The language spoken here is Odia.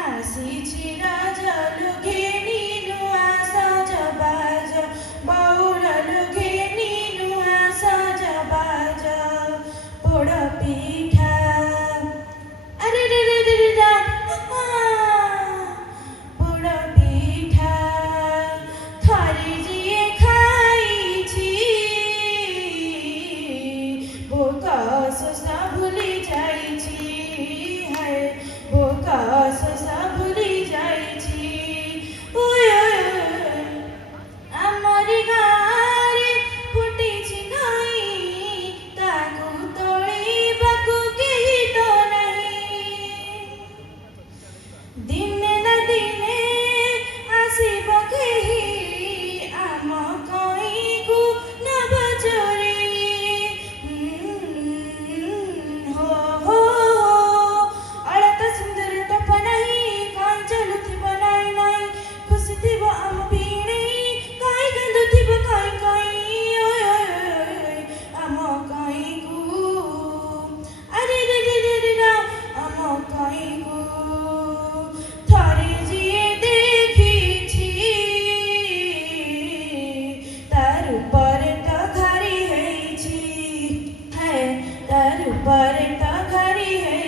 ଆସିଛି ରାଜା ଲୁଘେନି ନୂଆ ସଜବାଜ ବଉଳ ଲୁଘେନି ନୂଆ ସଜବାଜ ପୋଡ଼ ପିଠା ଆରେ ରେ ରେ ରେ ରେ ରା ପୋଡ଼ ପିଠା ଥରେ ଯିଏ ଖାଇଛି ଭୋକ ଶୋଷ ଭୁଲି ଯାଇଛି ହାୟ ଭୋକ ଶୋଷ ଭୁଲି ଯାଇଛି ଓୟ ଆମରି ଗାଁରେ ଫୁଟିଛି ନଈ ତାକୁ ତୋଳିବାକୁ କେହି ତ ନାହିଁ ଦିନେ ନା ଦିନେ ଆସିବ କେହି ଆମ କଇଁକୁ ନବ ଚୋରେଇ ହୋ ହୋ ଅଳତା ସିନ୍ଦୁର ଟପ ନାହିଁ କଇଁ ଚାଲୁଥିବ ନାଇଁ ନାଇଁ ଖୁସି ଥିବ ଆମ ଭିଣେଇ କଇଁ କାନ୍ଦୁଥିବ କଇଁ କଇଁ ଓୟ ଆମ କଇଁକୁ ଆରେ ରେ ରେ ରେ ରେ ରା ଆମ କଇଁକୁ ଥରେ ଯିଏ ଦେଖିଛି ତାର ଉପରେ ତ ଘାରି ହେଇଛି ହାୟ ତାର ଉପରେ ତ ଘାରି ହେଇଛି